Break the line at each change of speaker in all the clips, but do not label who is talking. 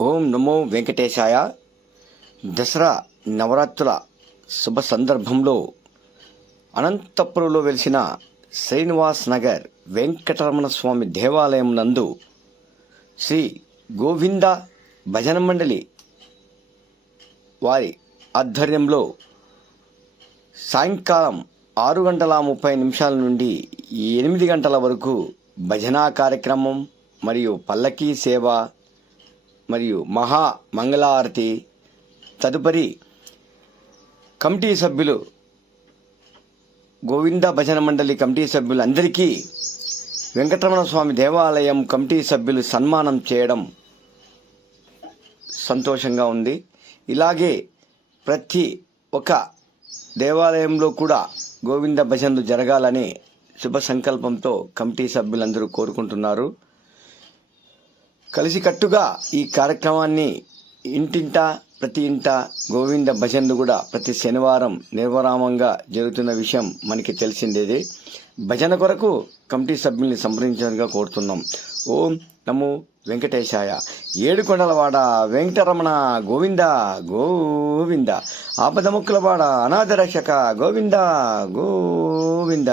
ఓం నమో వెంకటేశాయ. దసరా నవరాత్రుల శుభ సందర్భంలో అనంతపురంలో వెలిసిన శ్రీనివాస్ నగర్ వెంకటరమణ స్వామి దేవాలయం నందు శ్రీ గోవింద భజన మండలి వారి ఆధ్వర్యంలో సాయంకాలం ఆరు గంటల ముప్పై నిమిషాల నుండి ఎనిమిది గంటల వరకు భజనా కార్యక్రమం మరియు పల్లకీ సేవ మరియు మహా మంగళారతి తదుపరి కమిటీ సభ్యులు గోవింద భజన మండలి కమిటీ సభ్యులందరికీ వెంకటరమణ స్వామి దేవాలయం కమిటీ సభ్యులు సన్మానం చేయడం సంతోషంగా ఉంది. ఇలాగే ప్రతి ఒక్క దేవాలయంలో కూడా గోవింద భజనలు జరగాలని శుభ సంకల్పంతో కమిటీ సభ్యులందరూ కోరుకుంటున్నారు. కలిసికట్టుగా ఈ కార్యక్రమాన్ని ఇంటింట ప్రతి ఇంట గోవింద భజన్లు కూడా ప్రతి శనివారం నిర్వరామంగా జరుగుతున్న విషయం మనకి తెలిసిందేది. భజన కొరకు కమిటీ సభ్యుల్ని సంప్రదించాలని కోరుతున్నాం. ఓం నమో వెంకటేశాయ. ఏడుకొండలవాడ వెంకటరమణ గోవింద గోవింద. ఆపదముక్కులవాడ అనాథ రక్షక Govinda Govinda.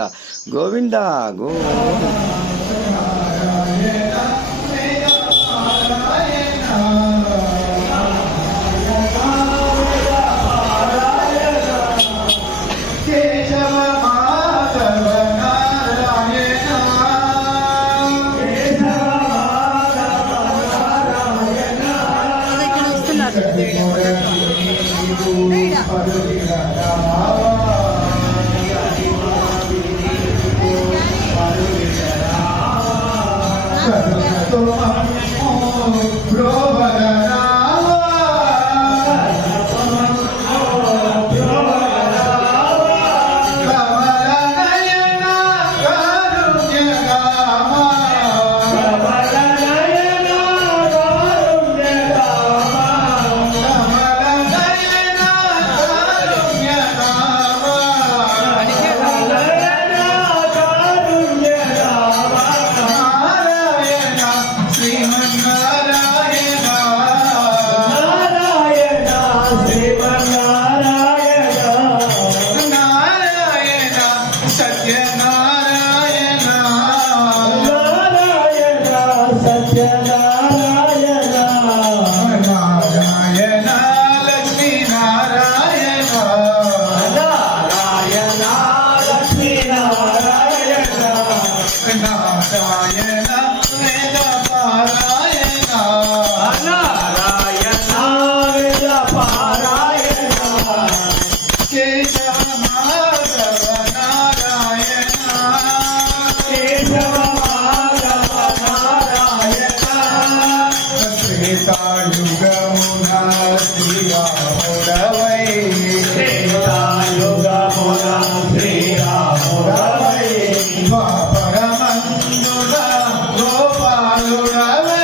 Govinda Govinda.
哇就开了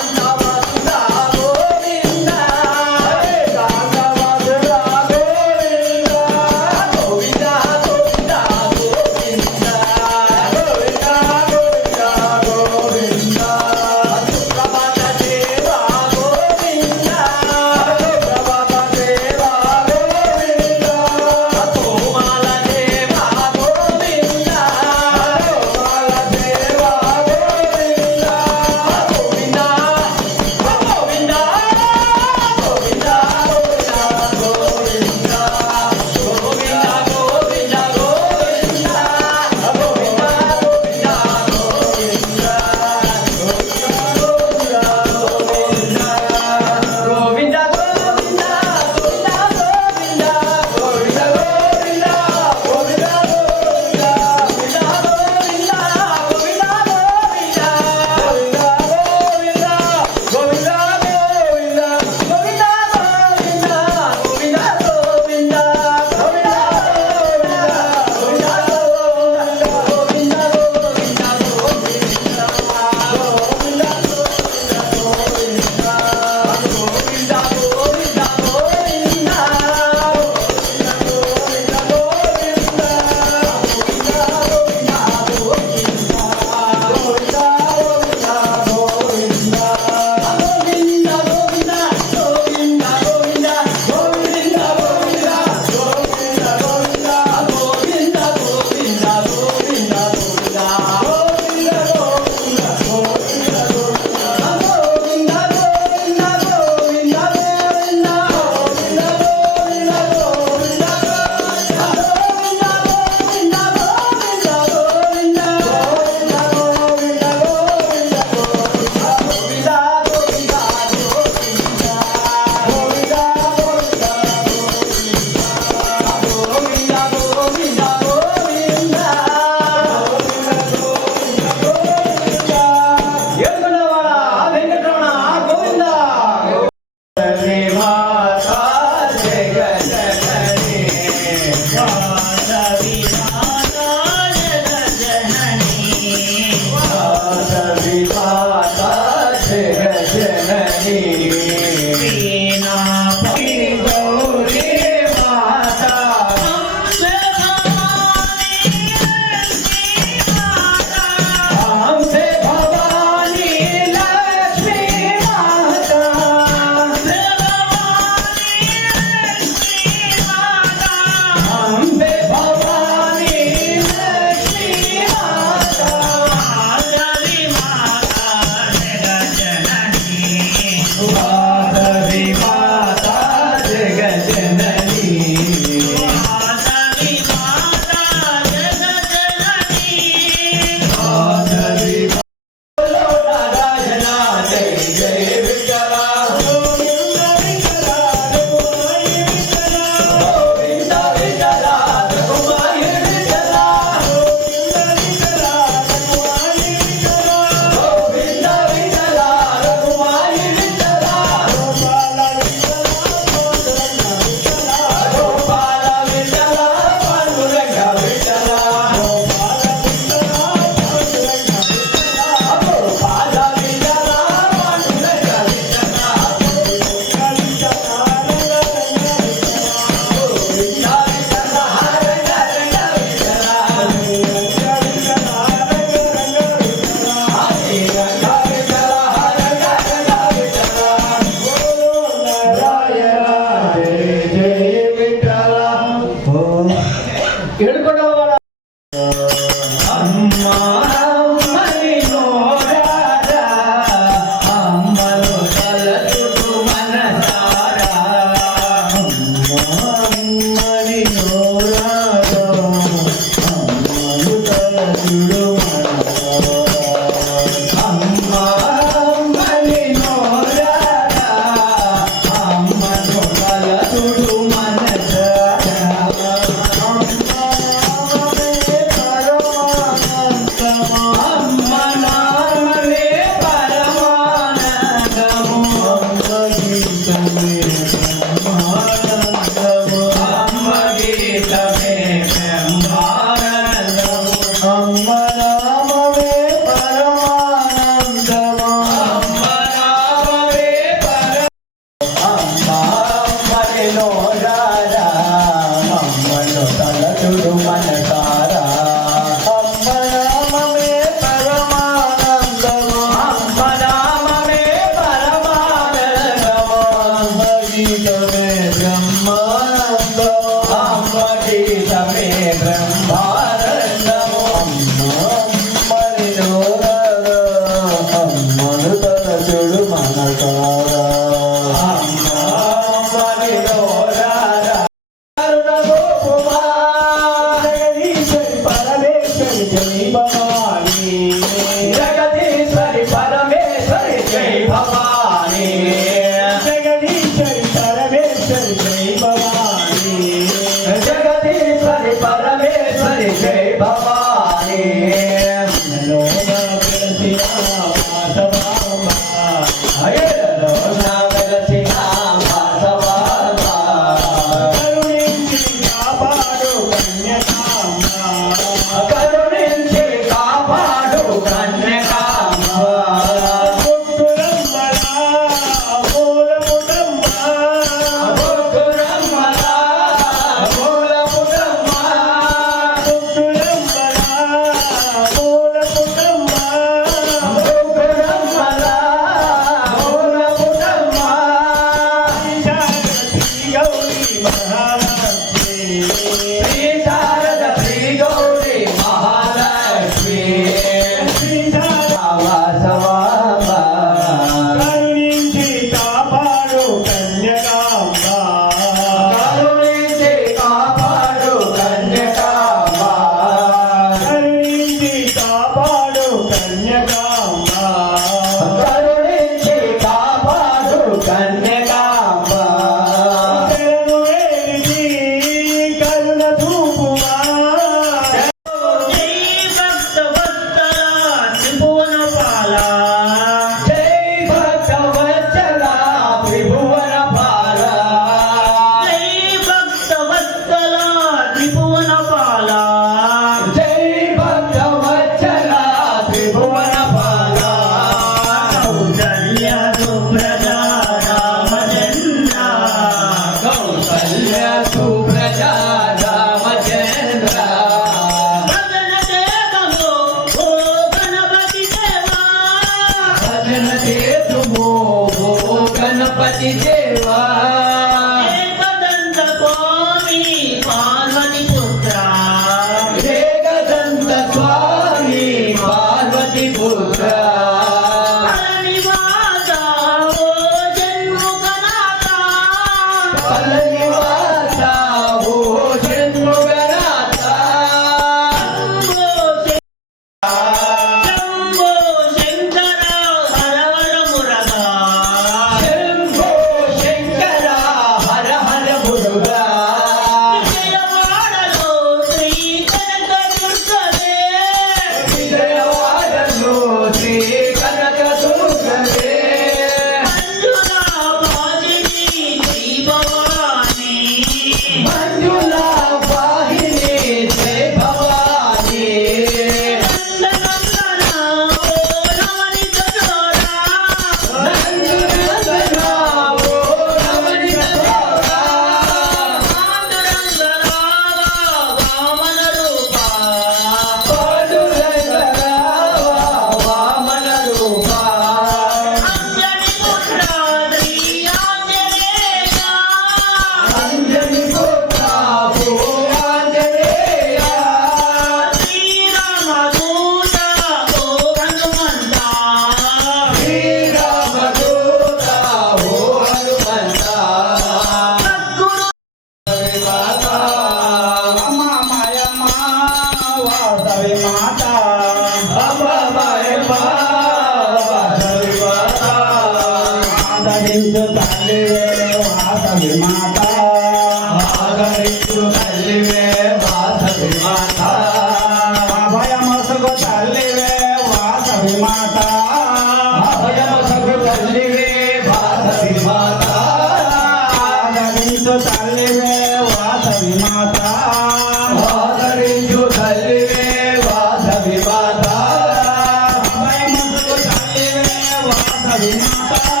Thank you.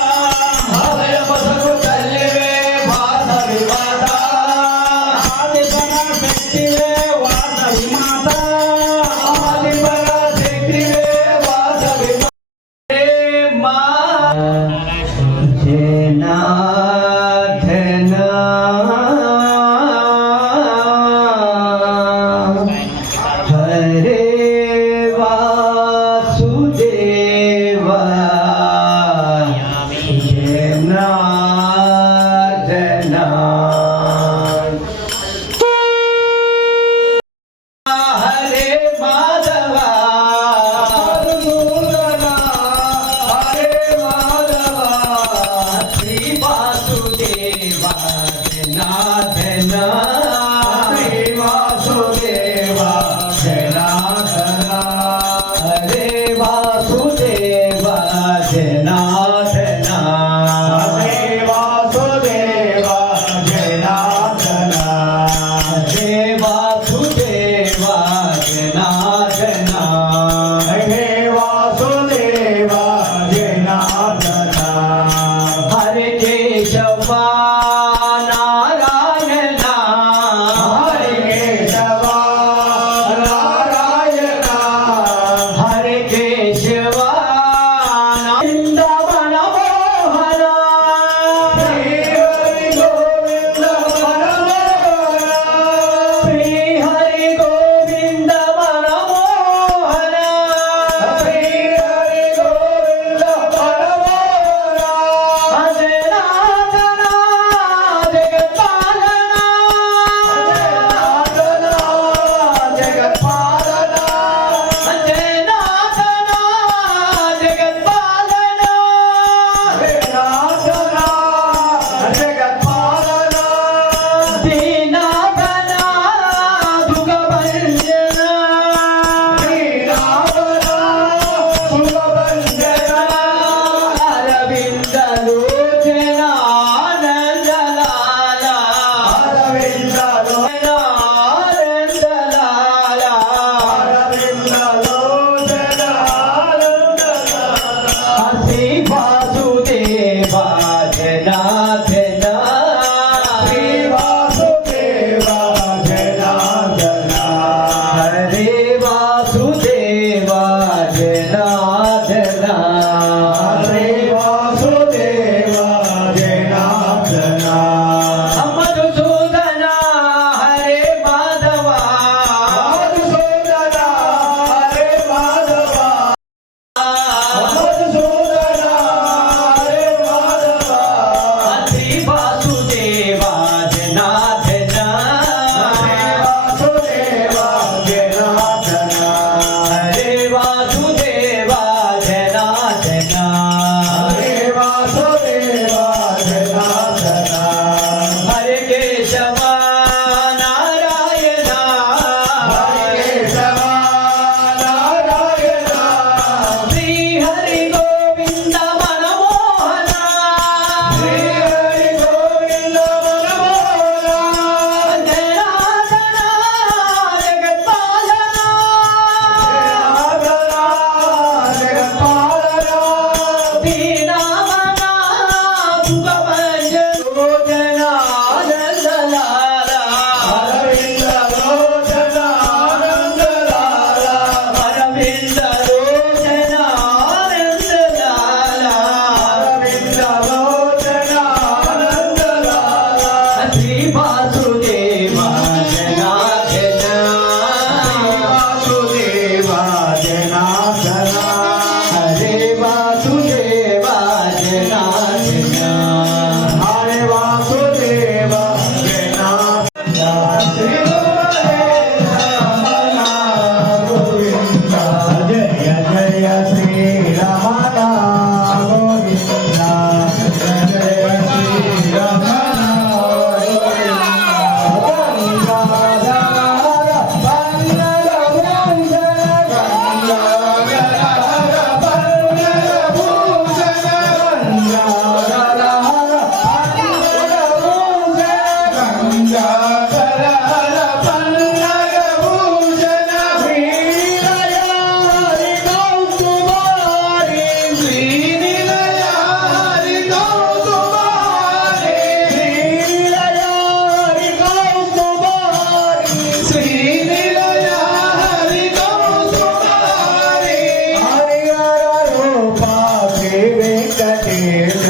지나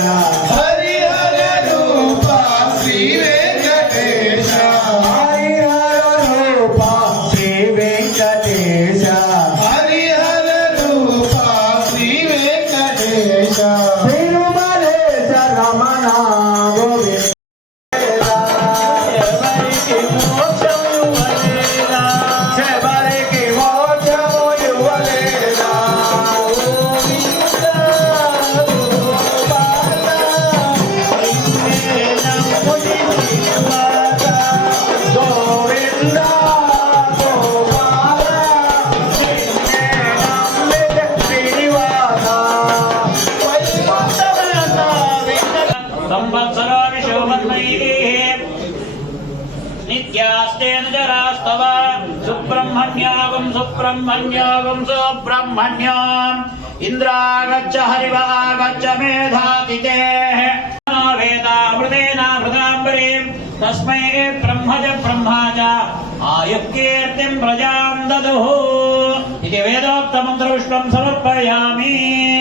Yeah. Subrahmanya वंश ब्रह्मण्य इन्द्रागच्छ वेदा मेधातितेः। वेदामृतेनामृताम्बरीम् तस्मै ब्रह्मज ब्रह्मा
च आयुः प्रजाम्
ददुः। इति
वेदोक्तमन्त्रपुष्पम् समर्पयामि।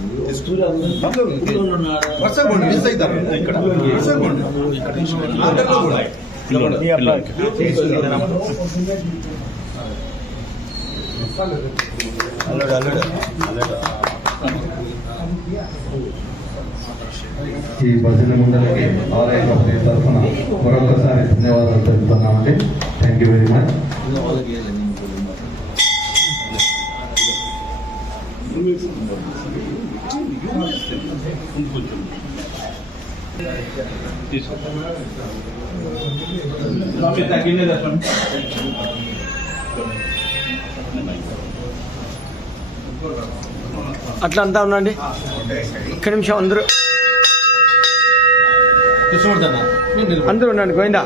వర్షం ఈ భజన మండలికి ఆలయ కంపెనీ తరఫున మరొకసారి ధన్యవాదాలు తెలుపుతున్నామండి థ్యాంక్ యూ వెరీ మచ్
ధన్యవాదాలు
అట్లా అంతా ఉండండి. ఒక్క నిమిషం అందరూ అందరూ ఉండండి గోవిందా.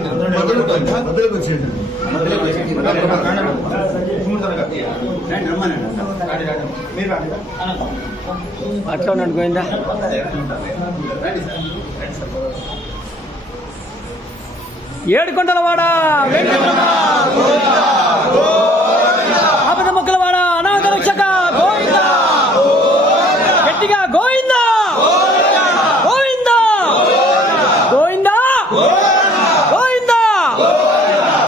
అట్లా ఉండండి గోవిందా. ఏడుకొండల వాడ